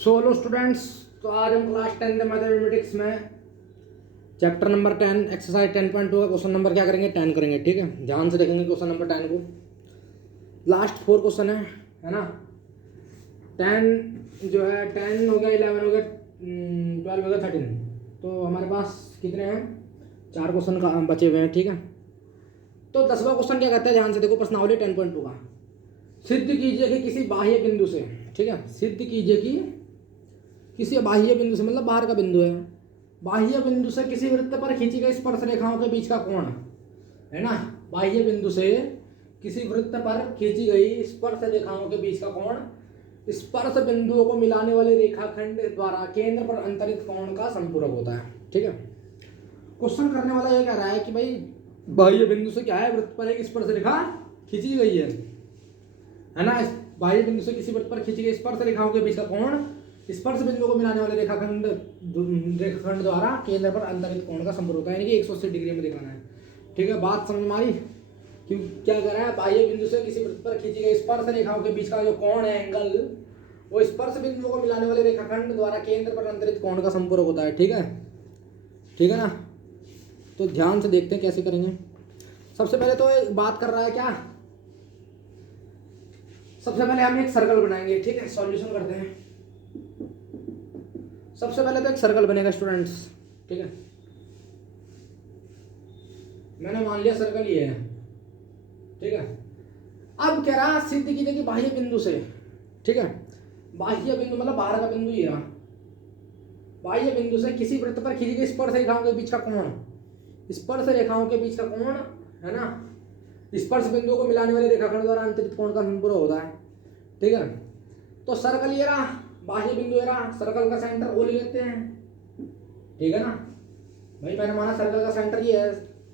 Solo students, तो आज हम क्लास 10 मैथमेटिक्स में चैप्टर नंबर 10 एक्सरसाइज 10.2 का क्वेश्चन नंबर क्या करेंगे 10 करेंगे। ठीक है, ध्यान से देखेंगे क्वेश्चन नंबर 10 को। लास्ट 4 क्वेश्चन है ना। 10 जो है 10 हो गया, 11 हो गया, 12 हो गया, 13। तो हमारे पास कितने हैं, 4 क्वेश्चन का बचे हुए हैं। ठीक है, तो 10वां क्वेश्चन क्या कहता है, ध्यान से देखो। प्रश्नावली 10.2 का सिद्ध कीजिए कि किसी बाह्य बिंदु से, ठीक है, सिद्ध कीजिए कि किसी बाह्य बिंदु से मतलब बाहर का बिंदु है, बाह्य बिंदु से किसी वृत्त पर खींची गई स्पर्श रेखाओं के बीच का कोण है ना। बाह्य बिंदु से किसी वृत्त पर खींची गई स्पर्श रेखाओं के बीच का कोण स्पर्श बिंदुओं को मिलाने वाले रेखाखंड द्वारा केंद्र पर अंतरित कोण का संपूरक होता है। ठीक है, क्वेश्चन करने वाला ये कह रहा है कि भाई बाह्य बिंदु से क्या है, वृत्त पर एक स्पर्श रेखा खींची गई है ना। बाह्य बिंदु से किसी वृत्त पर खींची गई स्पर्श रेखाओं के बीच का कोण स्पर्श बिंदु को मिलाने वाले रेखाखंड द्वारा केंद्र पर अंतरित कोण का संपर्क होता है, यानी कि 180 डिग्री में दिखाना है। ठीक है, बात समझ में आई। क्यों क्या कर रहा है, बाह्य बिंदु से किसी वृत्त पर खींची गई स्पर्श रेखाओं के बीच का जो कोण है, एंगल, वो स्पर्श बिंदु को मिलाने वाले रेखाखंड द्वारा केंद्र पर अंतरित कोण का संपर्क होता है। ठीक है, ठीक है ना। तो ध्यान से देखते हैं कैसे करेंगे। सबसे पहले तो एक बात कर रहा है क्या, सबसे पहले हम एक सर्कल बनाएंगे। ठीक है, सॉल्यूशन करते हैं। सबसे पहले तो एक सर्कल बनेगा स्टूडेंट्स। ठीक है, मैंने मान लिया सर्कल ये है। ठीक है, अब कह रहा सिद्ध कीजिए कि बाह्य बिंदु से, ठीक है, बाह्य बिंदु मतलब बाहर का बिंदु ये रहा, बाह्य बिंदु से किसी वृत्त पर खींची गई स्पर्श रेखाओं के बीच का कोण स्पर्श रेखाओं के बीच का कोण है ना, स्पर्श बिंदुओं को मिलाने वाले रेखाखंड द्वारा अंतरित कोण का संपूरक होता है। ठीक है, तो सर्कल ये रहा, बाह्य बिंदु ये रहा, सर्कल का सेंटर ओ ले लेते हैं। ठीक है ना भाई, मैंने माना सर्कल का सेंटर ये है,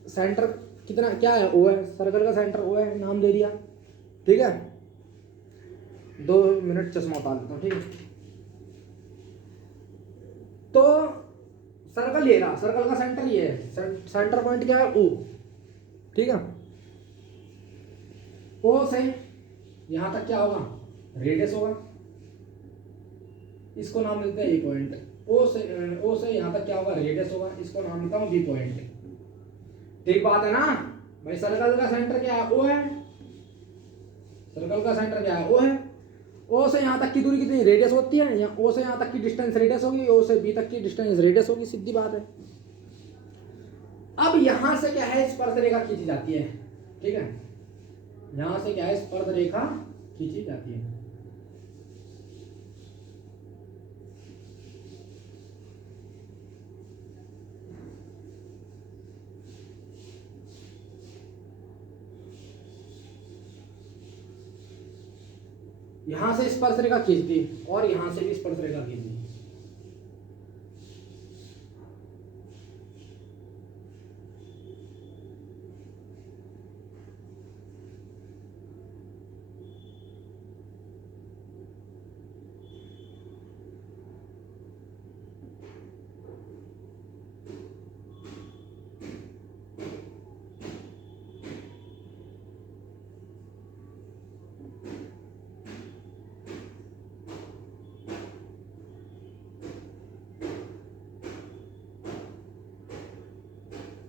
सेंटर कितना क्या है, ओ है, सर्कल का सेंटर ओ है, नाम दे दिया। ठीक है, 2 मिनट चश्मा उतार देता हूँ। ठीक है, तो सर्कल ये रहा, सर्कल का सेंटर ये है, सेंटर पॉइंट क्या है, ओ। ठीक है, ओ से यहां तक क्या होगा, रेडियस होगा, इसको नाम देते हैं ए पॉइंट। ओ से यहां तक क्या होगा, रेडियस होगा, इसको नाम देता हूं बी पॉइंट। ठीक बात है ना भाई। सर्कल का सेंटर क्या है, ओ है, सर्कल का सेंटर क्या है, ओ है। ओ से यहां तक की दूरी कितनी, रेडियस होती है, या ओ से यहां तक की डिस्टेंस रेडियस होगी, ओ से बी तक की डिस्टेंस रेडियस होगी, सीधी बात है। अब यहां से क्या है, स्पर्श रेखा खींची जाती है। ठीक है, यहां से क्या है, स्पर्श रेखा खींची जाती है। यहां से स्पर्श रेखा खींच दी और यहां से भी स्पर्श रेखा खींच दी।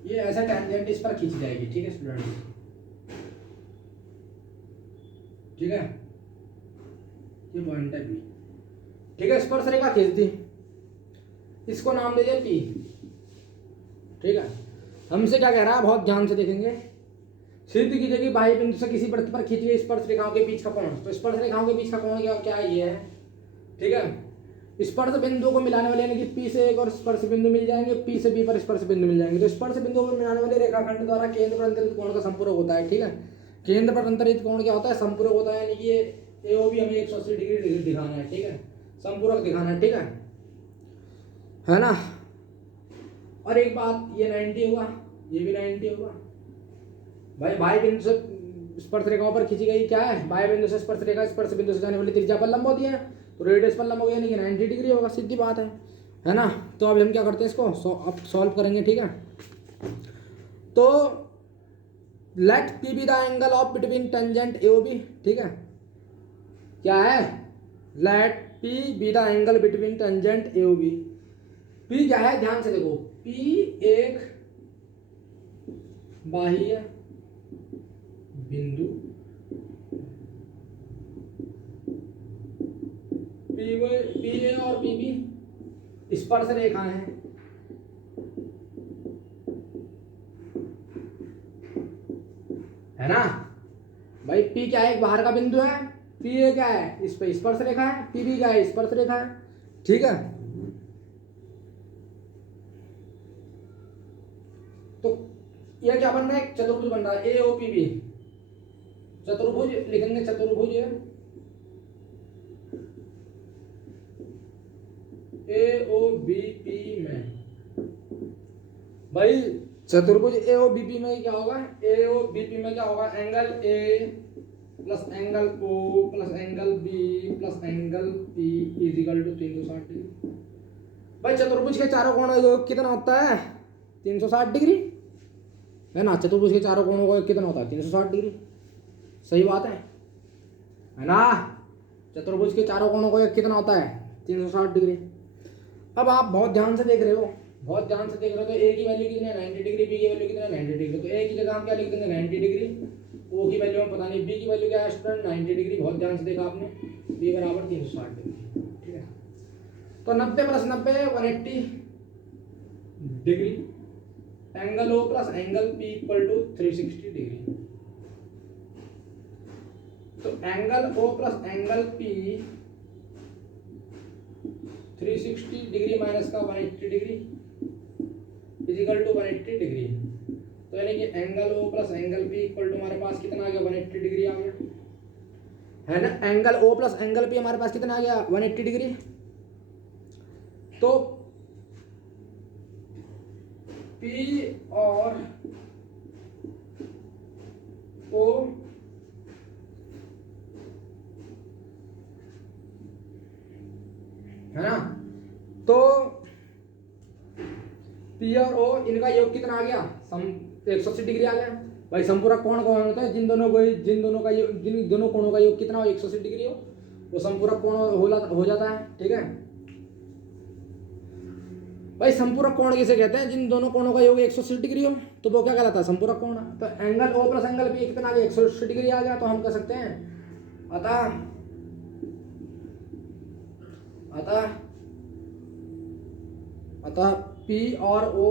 ये ऐसा टेंजेंट इस पर खींच जाएगी। ठीक है स्टूडेंट्स, ठीक है, ये पॉइंट है बी। ठीक है, स्पर्श रेखा खींच दी, इसको नाम दे दिया पी। ठीक है, हमसे क्या कह रहा है, बहुत ध्यान से देखेंगे। सिद्ध कीजिए कि बाह्य बिंदु से किसी वृत्त पर खींची गई स्पर्श रेखाओं के बीच का कोण, तो स्पर्श रेखाओं के बीच का कोण क्या ये है। ठीक है, स्पर्श बिंदु को मिलाने वाले, यानी कि पी से एक और स्पर्श बिंदु मिल जाएंगे, पी से बी पर स्पर्श बिंदु मिल जाएंगे, तो स्पर्श बिंदु को मिलाने वाले रेखाखंड द्वारा केंद्र पर अंतरित कोण का संपूरक होता है। ठीक है, केंद्र पर अंतरित कोण क्या होता है, संपूरक होता है, यानी कि ये एओबी हमें 180 डिग्री दिखाना है। ठीक है, संपूरक दिखाना है। ठीक है ना। और एक बात, ये 90 होगा, ये भी 90 होगा भाई। बाह्य बिंदु से स्पर्श रेखाओं पर खींची गई क्या है, बाह्य बिंदु से स्पर्श रेखा स्पर्श बिंदु से जाने वाली त्रिज्या पर लंब होती है, तो रेडियस पर लंब हो गया, यानी कि 90 डिग्री होगा, सीधी बात है ना। तो अभी हम क्या करते हैं, इसको अब सॉल्व करेंगे। ठीक है, तो let P B the angle of between tangent AOB. ठीक है, क्या है, let P B the angle between tangent A O B. P क्या है, ध्यान से देखो, पी एक बाह्य बिंदु, पी ए और पी बी स्पर्श रेखाएं हैं। है ना भाई, पी क्या है, एक बाहर का बिंदु है, पी ए क्या है, इस पे स्पर्श रेखा है, पी बी क्या है, स्पर्श रेखा है। ठीक है, तो यह क्या बन रहा है, चतुर्भुज बन रहा है, ए ओ पी बी चतुर्भुज लिखेंगे, चतुर्भुज ए ओ बी पी में। भाई चतुर्भुज ए ओ बी पी में क्या होगा, ए ओ बी पी में क्या होगा, angle A plus angle O plus angle B plus angle P is equal to 360 degree. भाई चतुर्भुज के चारों कोणों का योग कितना होता है, 360 डिग्री, है ना। चतुर्भुज के चारों कोणों का योग कितना होता है, 360 डिग्री। सही बात है ना। चतुर्भुज के चारों कोणों का योग कितना होता है, 360 डिग्री। अब आप बहुत ध्यान से देख रहे हो, बहुत ध्यान से देख रहे हो, तो ए की वैल्यू कितनी है, 90 डिग्री, बी की वैल्यू कितना है, 90 डिग्री। तो ए की जगह हम क्या लिख देंगे, 90 डिग्री, ओ की वैल्यू हम पता नहीं, बी की वैल्यू क्या है स्टूडेंट, 90 डिग्री। बहुत ध्यान से देखा आपने, बी बराबर 360 डिग्री। ठीक है, तो 90 plus 90 180 degree, angle O plus angle P equal to 360 degree. तो angle O plus angle P 360 degree minus का 180 degree is equal to 180 degree. तो यानी कि angle O plus angle P equal to हमारे पास कितना आ गया, 180 डिग्री आ गया, है ना। Angle O plus angle P हमारे पास कितना आ गया, 180 डिग्री। तो पी और ओ है ना, तो पी और ओ इनका योग कितना आ गया, 180 डिग्री आ गया। भाई संपूरक कोण कौन होता है, जिन दोनों का योग, जिन दोनों कोणों का योग कितना हो, 180 डिग्री हो, वो संपूरक कोण हो जाता है। ठीक है भाई, संपूरक कोण किसे कहते हैं, जिन दोनों कोणों का योग 180 डिग्री हो, तो वो क्या कहलाता है, संपूरक कोण। तो angle O plus angle P कितना आ गया, 180 डिग्री आ गया। तो हम कह सकते हैं अतः P और O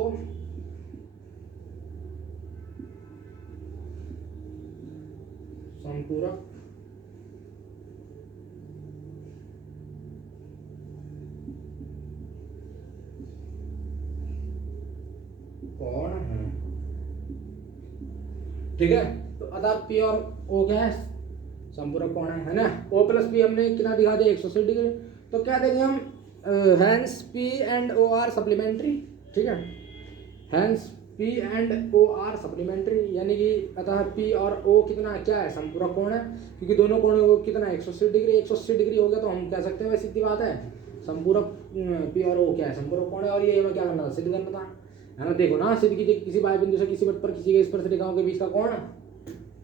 संपूरक कोण है। ठीक है, तो अतः P और O क्या है, संपूरक कोण है ना। O प्लस P हमने कितना दिखा दिया, 180 डिग्री। तो क्या देंगे हम, hence P and O are supplementary. ठीक है, hence P and O are supplementary, यानी कि अतः P और O कितना है, क्या है, संपूरक कोण है, क्योंकि दोनों कोणों को कितना 180 डिग्री, 180 डिग्री हो गया। तो हम कह सकते हैं, वैसे सीधी बात है, संपूरक P और O क्या है, संपूरक कोण है। और ये हमें क्या करना था, सिद्ध करना था, है ना। देखो ना, सिद्ध कीजिए, किसी बाह्य बिंदु से किसी वृत्त पर किसी के स्पर्श रेखाओं के बीच का कोण,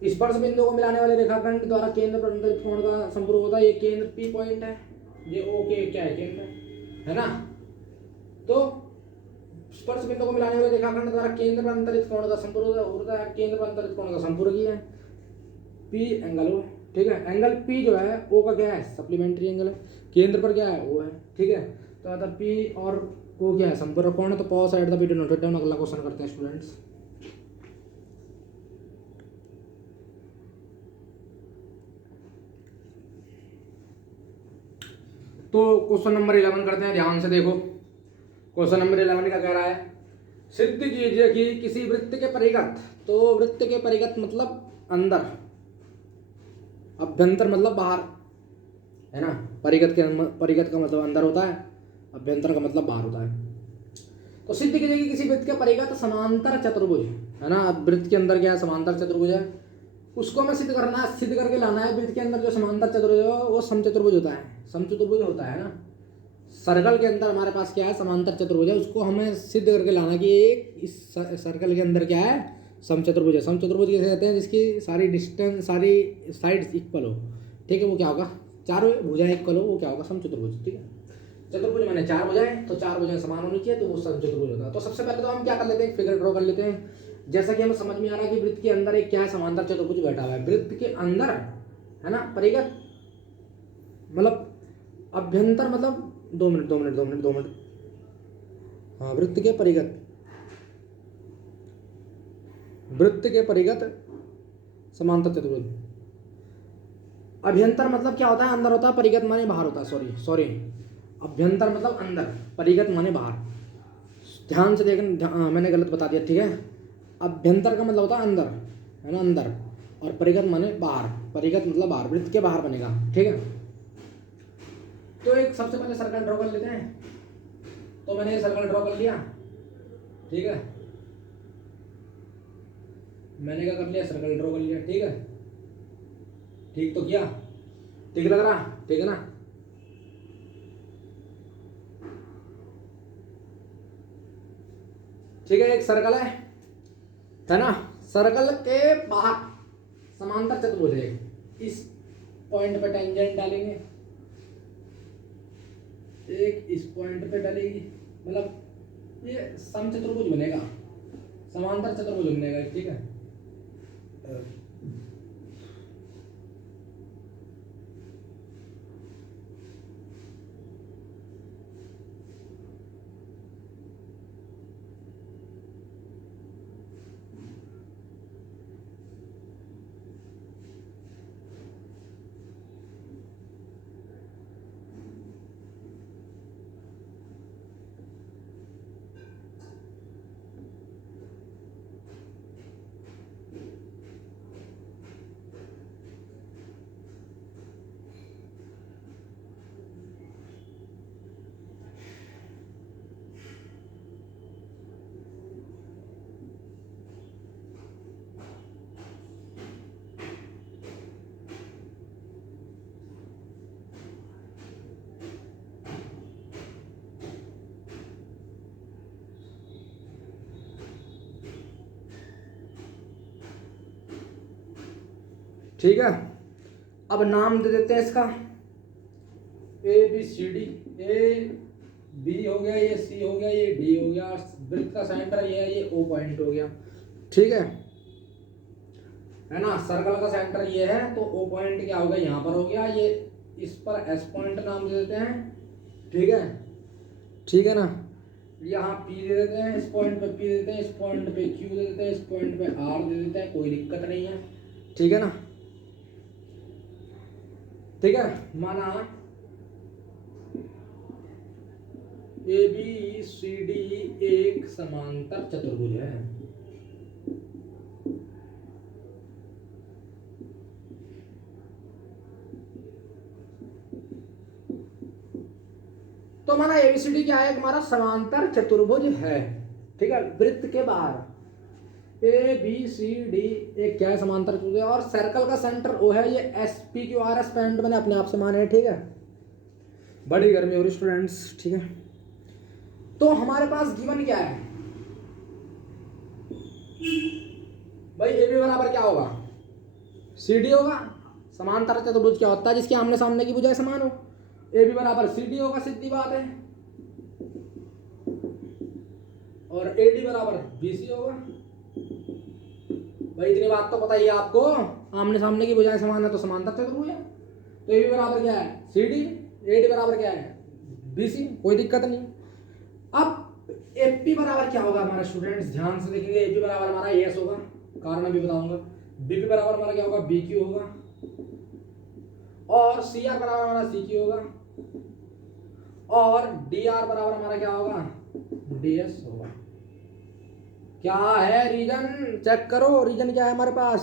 स्पर्श बिंदु को मिलाने वाले रेखाखंड द्वारा केंद्र पर अंतरित कोण का संपूरक होता है। ये केंद्र P पॉइंट है, ये O के क्या है, केंद्र है ना। तो स्पर्श बिंदु को मिलाने वाले रेखाखंड द्वारा केंद्र पर अंतरित कोण का संपूरक होता है, केंद्र पर अंतरित कोण का संपूरक ही है P एंगल O। ठीक है, एंगल P जो है O का क्या है, सप्लीमेंट्री एंगल है, केंद्र पर क्या है, O है। ठीक है, तो अतः P और O क्या है, संपूरक कोण है। तो pause at the video, note it down. अगला क्वेश्चन करते हैं स्टूडेंट्स। तो क्वेश्चन नंबर 11 करते हैं, ध्यान से देखो। क्वेश्चन नंबर 11 का कह रहा है, सिद्ध कीजिए कि किसी वृत्त के परिगत, तो वृत्त के परिगत मतलब अंदर, अभ्यंतर मतलब बाहर, है ना। परिगत का मतलब अंदर होता है, अभ्यंतर का मतलब बाहर होता है। तो सिद्ध कीजिए कि किसी वृत्त के परिगत समांतर चतुर्भुज, है ना। अब वृत्त के अंदर क्या है, समांतर चतुर्भुज है, उसको हमें सिद्ध करके लाना है। वृत्त के अंदर जो समांतर चतुर्भुज है वो समचतुर्भुज होता है, समचतुर्भुज होता है ना। सर्कल के अंदर हमारे पास क्या है, समांतर चतुर्भुज है, उसको हमें सिद्ध करके लाना कि एक इस सर्कल के अंदर क्या है, समचतुर्भुज है। समचतुर्भुज किसे कहते हैं, जिसकी सारी डिस्टेंस, सारी साइड्स इक्वल हो। ठीक है, वो क्या होगा, चार भुजाएं इक्वल हो वो क्या होगा, समचतुर्भुज। ठीक है, चतुर्भुज माने चार भुजाएं, तो चार भुजाएं समान होनी चाहिए तो वो समचतुर्भुज होता है। तो सबसे पहले तो हम क्या कर लेते हैं, फिगर ड्रॉ कर लेते हैं। जैसा कि हमें समझ में आ रहा है कि वृत्त के अंदर एक क्या है, समांतर चतुर्भुज बैठा हुआ है। वृत्त के अंदर है ना, परिगत मतलब अभ्यंतर मतलब 2 मिनट। हाँ, वृत्त के परिगत समांतर चतुर्भुज। अभ्यंतर मतलब क्या होता है, अंदर होता है, परिगत माने बाहर होता है। सॉरी, अभ्यंतर मतलब अंदर, परिगत माने बाहर। ध्यान से देखना, मैंने गलत बता दिया। ठीक है, अभ्यंतर का मतलब होता है अंदर, है ना, अंदर, और परिगत माने बाहर। परिगत मतलब बाहर, वृत्त के बाहर बनेगा। ठीक है, तो एक सबसे पहले सर्कल ड्रॉ कर लेते हैं। तो मैंने ये सर्कल ड्रॉ कर लिया। ठीक है, मैंने क्या कर लिया, सर्कल ड्रॉ कर लिया। ठीक है, ठीक तो किया, ठीक लग रहा, ठीक है ना। ठीक है, एक सर्कल है ना, सर्कल के बाहर समांतर चतुर्भुज है। इस पॉइंट पे टेंजेंट डालेंगे, एक इस पॉइंट पे डालेगी, मतलब ये समचतुर्भुज बनेगा, समांतर चतुर्भुज बनेगा। ठीक है, ठीक है। अब नाम दे देते हैं इसका, A B C D. A B हो गया, ये सी हो गया, ये डी हो गया। वृत्त का सेंटर ये है, ये ओ पॉइंट हो गया। ठीक है ना, सर्कल का सेंटर ये है, तो ओ पॉइंट क्या हो गया, यहाँ पर हो गया। ये इस पर एस पॉइंट नाम दे देते हैं। ठीक है ना, यहाँ पी दे देते हैं, इस पॉइंट पे पी दे देते हैं, इस पॉइंट पे क्यू दे देते हैं, इस पॉइंट पे आर दे देते हैं, कोई दिक्कत नहीं है। ठीक है ना, ठीक है, माना ए बी सी डी एक समांतर चतुर्भुज है। तो माना एबीसीडी क्या है, हमारा समांतर चतुर्भुज है। ठीक है, वृत्त के बाहर ए बी सी डी एक क्या है, समांतर चतुर्भुज है। और सर्कल का सेंटर ओ है, ये S P Q R S point मैंने अपने आप से माने हैं। ठीक है, बड़ी गर्मी हो रही स्टूडेंट्स। ठीक है, तो हमारे पास गिवन क्या है भाई, ए बी बराबर क्या होगा, सी डी होगा। समांतर चतुर्भुज क्या होता है, जिसके आमने सामने की भुजाएं समान हो। ए बी बराबर सी डी होगा, सीधी बात है। और ए डी बराबर बी सी होगा। भाई इतनी बात तो पता ही है आपको, आमने सामने की भुजाएं समान है तो समांतर चतुर्भुज है। तो ए बी बराबर क्या है, सी डी। ए डी बराबर क्या है, बी सी, कोई दिक्कत नहीं। अब एपी बराबर क्या होगा हमारे स्टूडेंट्स, ध्यान से देखेंगे। एपी बराबर हमारा एस होगा, कारण अभी बताऊंगा। बीपी बराबर हमारा क्या होगा, बी क्यू होगा। और सी आर बराबर हमारा सी क्यू होगा। और डी आर बराबर हमारा क्या होगा, डी एस होगा। क्या है रीजन, चेक करो रीजन क्या है हमारे पास,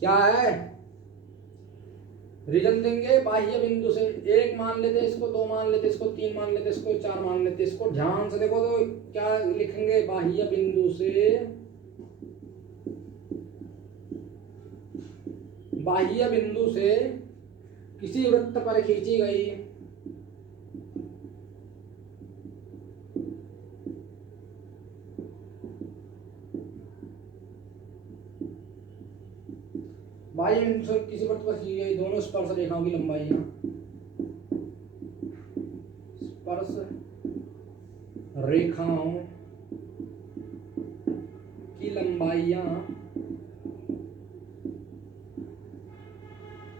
क्या है रीजन देंगे। बाह्य बिंदु से एक मान लेते इसको, दो मान लेते इसको, तीन मान लेते इसको, चार मान लेते इसको। ध्यान से देखो तो क्या लिखेंगे, बाह्य बिंदु से, बाह्य बिंदु से किसी वृत्त पर खींची गई बाह्य बिंदु से किसी वृत्त पर खींची गई दोनों स्पर्श रेखाओं की लंबाइयां, स्पर्श रेखाओं की लंबाइयां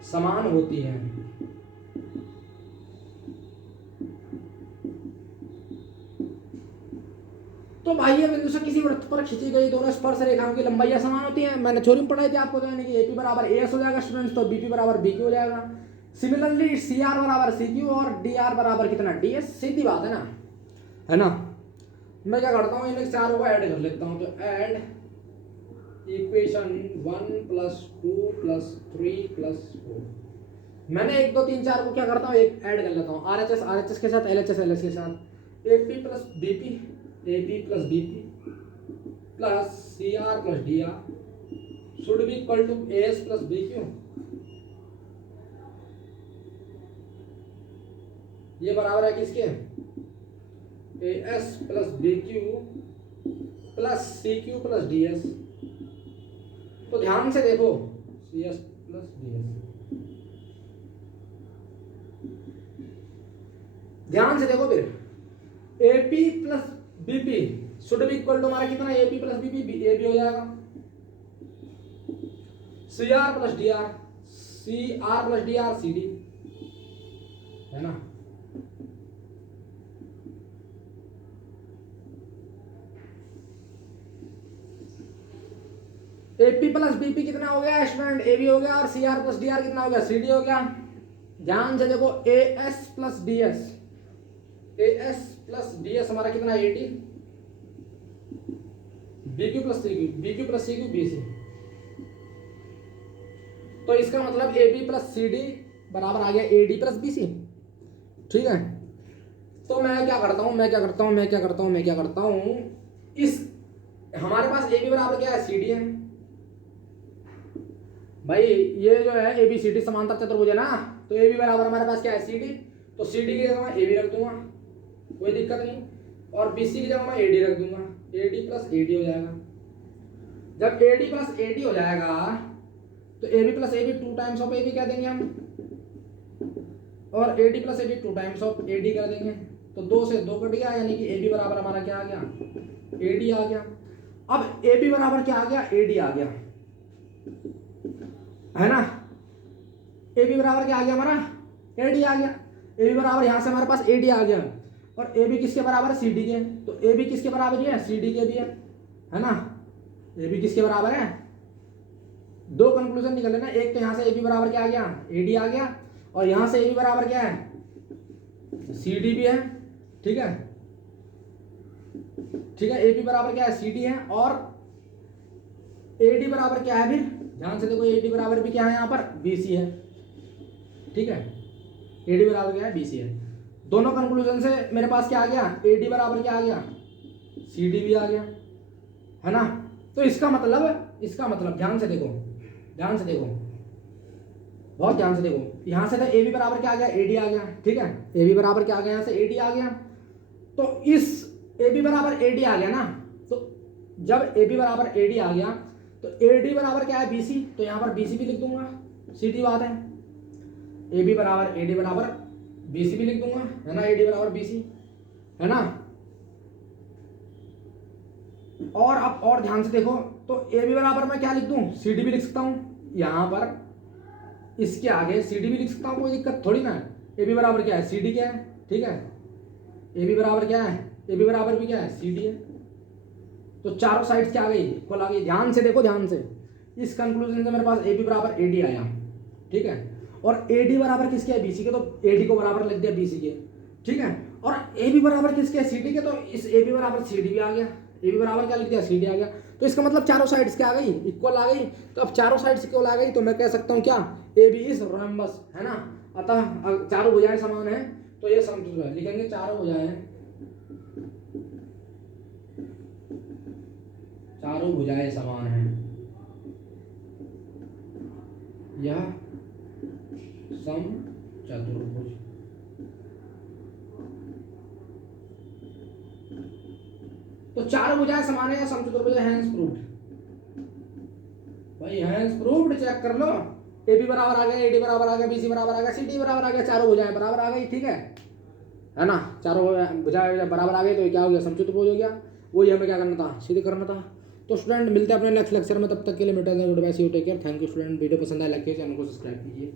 समान होती हैं। तो बाह्य बिंदु से किसी वृत्त पर खींची गई दोनों स्पर्श रेखाओं की लंबाइयां समान होती हैं। मैंने थ्योरी में पढ़ाई थी आपको, यानी कि एपी बराबर एस हो जाएगा स्टूडेंट्स, तो बीपी बराबर बीक्यू हो जाएगा। सिमिलरली सी आर बराबर सी क्यू और डी आर बराबर कितना डी एस। सीधी बात है ना। मैं क्या करता हूँ, इन चारों को ऐड कर लेता हूँ। तो ऐड इक्वेशन 1 + 2 + 3 + 4। मैंने 1 2 3 4 को क्या करता हूँ, एक ऐड कर लेता हूँ। आरएचएस के साथ, एलएचएस के साथ, AP plus BP, AP plus BP plus CR plus DR should be equal to S plus BQ. ये बराबर है किसके, S plus BQ plus CQ plus DS. तो ध्यान से देखो, सीएस प्लस डीएस, ध्यान से देखो फिर। AP plus BP should be equal to हमारा कितना, एपी प्लस बीपी, ए भी हो जाएगा। CR plus DR, CR plus DR CD, है ना। एपी प्लस बीपी कितना हो गया स्टूडेंट, ए बी हो गया, और सीआर प्लस डीआर कितना हो गया, सीडी हो गया। ध्यान से देखो, A S plus D S, A S plus D S हमारा कितना, AT, BQ plus CQ, BQ plus CQ BC. तो इसका मतलब A B plus C D बराबर आ गया A D plus B C. ठीक है। तो मैं क्या करता हूँ, इस हमारे पास ए बी बराबर क्या है, सी डी है भाई। ये जो है ए बी सी डी समांतर चतुर्भुज है ना, तो ए बी बराबर हमारे पास क्या है, सी डी। तो सी डी की जगह मैं ए बी रख दूंगा, कोई दिक्कत नहीं। और बी सी की जगह मैं ए डी रख दूंगा, A D plus A D हो जाएगा। जब A D plus A D हो जाएगा तो A B plus A B 2 times of A B कह देंगे हम, और A D plus A B 2 times of A D कर देंगे। तो 2 से 2 कट गया, यानी कि ए बी बराबर हमारा क्या आ गया, ए डी आ गया। अब ए बी बराबर क्या आ गया, ए डी आ गया, है ना। ए बी बराबर क्या आ गया हमारा, ए डी आ गया। ए बी बराबर यहां से हमारे पास ए डी आ गया, और ए बी किसके बराबर है, सी डी के। तो ए बी किसके बराबर है, सी डी के भी है ना। ए बी किसके बराबर है, 2 कंक्लूजन निकल लेना। एक तो यहां से ए बी बराबर क्या आ गया, ए डी आ गया, और यहां से ए बी बराबर क्या है, सी डी भी है। ठीक है, ए बी बराबर क्या है, सी डी है, और ए डी बराबर क्या है, फिर ध्यान से देखो, ए डी बराबर भी क्या है यहाँ पर, बी सी है। ठीक है, ए डी बराबर क्या है, बी सी है। दोनों कंक्लूजन से मेरे पास क्या आ गया, ए डी बराबर क्या आ गया, सी डी भी आ गया, है ना। तो इसका मतलब ध्यान से देखो, बहुत ध्यान से देखो। यहां से था ए बी बराबर क्या आ गया, ए डी आ गया। ठीक है, ए बी बराबर क्या आ गया, यहां से ए डी आ गया। तो इस ए बी बराबर ए डी आ गया ना, तो जब ए बी बराबर ए डी आ गया तो ए डी बराबर क्या है, बी सी। तो यहां पर बी सी भी लिख दूंगा, सीधी बात है। ए बी बराबर ए डी बराबर बी सी भी लिख दूंगा, है ना, ए डी बराबर बी सी, है ना। और अब और ध्यान से देखो, तो ए बी बराबर मैं क्या लिख दूं, सी डी भी लिख सकता हूं। यहां पर इसके आगे सी डी भी लिख सकता हूं, कोई दिक्कत थोड़ी ना है। ए बी बराबर क्या है, सी डी क्या है। ठीक है, ए बी बराबर क्या है, ए बी बराबर भी क्या है, सी डी है। तो चारों साइड क्या आ गई, इक्वल आ गई। ध्यान से देखो, ध्यान से, इस कंक्लूजन से मेरे पास ए बी बराबर ए डी आया। ठीक है, और ए डी बराबर किसके है, बी सी के, तो ए डी को बराबर लिख दिया बी सी के। ठीक है, और ए बी बराबर किसके है, सी डी के, तो इस ए बी बराबर सी डी भी आ गया। ए बी बराबर क्या लिख दिया, सी डी आ गया। तो इसका मतलब चारों साइड्स क्या आ गई, इक्वल आ गई। तो अब चारों साइड्स इक्वल आ गई, तो मैं कह सकता हूँ क्या, ए बी इज रोम्बस, है ना। अतः चारों भुजाएं समान है, तो ये समझ है, लिखेंगे चारों भुजाएं समान है, यह समचतुर्भुज। तो चारों भुजाएं समान है या समचतुर्भुज, हैंस प्रूव्ड। भाई हैंस प्रूव्ड, चेक कर लो। ए बी बराबर आ गया, ए डी बराबर आ गया, बी सी बराबर आ गया, सी डी बराबर आ गया, चारों भुजाएं बराबर आ गई, ठीक है ना। चारों भुजाएं जब बराबर आ गई तो क्या हो गया, समचतुर्भुज हो गया। वही हमें क्या करना था, सिद्ध करना था। तो स्टूडेंट मिलते हैं अपने नेक्स्ट लेक्चर में, तब तक के लिए बेटा goodbye, see you take care, thank you student. Video पसंद आया लाइक कीजिए, चैनल को सब्सक्राइब कीजिए।